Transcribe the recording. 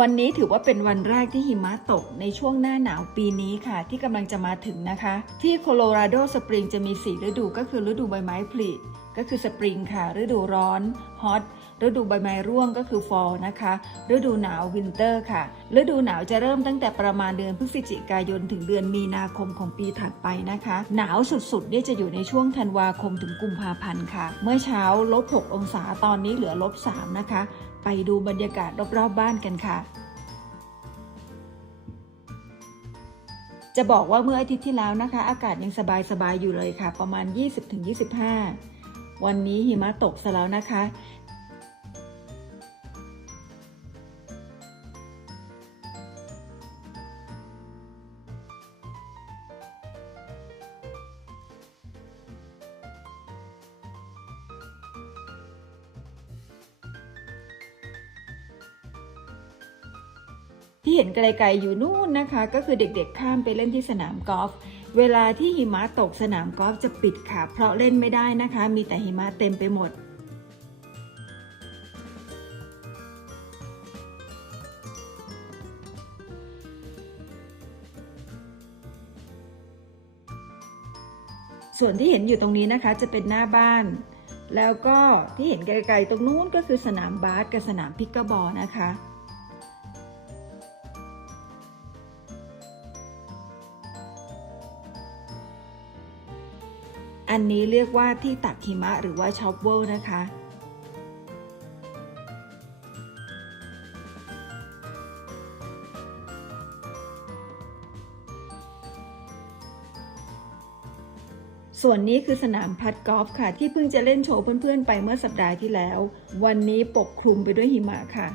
วันนี้ถือว่าเป็นวันแรกที่หิมะตกในช่วงหน้าหนาวปีนี้ค่ะ ที่กำลังจะมาถึงนะคะ ที่โคโลราโดสปริงจะมีสีฤดูก็คือฤดูใบไม้ผลิ ก็คือสปริงค่ะฤดูร้อนฮอตฤดูใบไม้ร่วงก็คือฟอลนะคะฤดูหนาววินเตอร์ค่ะฤดูหนาวจะเริ่มตั้งแต่ประมาณเดือนพฤศจิกายนถึงเดือนมีนาคมของปีถัดไปนะคะ หนาวสุดๆเนี่ยจะอยู่ในช่วงธันวาคมถึงกุมภาพันธ์ค่ะ เมื่อเช้าลบ 6 องศาตอนนี้เหลือลบ 3 นะคะ ไปดูบรรยากาศรอบๆบ้านกันค่ะจะบอกว่าเมื่ออาทิตย์ที่แล้วนะคะ อากาศยังสบายๆอยู่เลยค่ะ ประมาณ 20-25 วันนี้หิมะตกซะแล้วนะคะ ที่เห็นไกลๆอยู่นู่นนะคะ ก็คือเด็กๆข้ามไปเล่นที่สนามกอล์ฟเวลาที่หิมะตกสนามกอล์ฟจะปิดค่ะ เพราะเล่นไม่ได้นะคะ มีแต่หิมะเต็มไปหมดส่วนที่เห็นอยู่ตรงนี้นะคะจะเป็นหน้าบ้าน แล้วก็ที่เห็นไกลๆตรงนู้นก็คือสนามบาสกับสนามพิกเกอร์บอลนะคะ อันนี้เรียกว่าที่ตักหิมะหรือว่าช็อปเวลนะคะ ส่วนนี้คือสนามพัดกอล์ฟค่ะ ที่เพิ่งจะเล่นโชว์เพื่อนๆ ไปเมื่อสัปดาห์ที่แล้ว วันนี้ปกคลุมไปด้วยหิมะค่ะ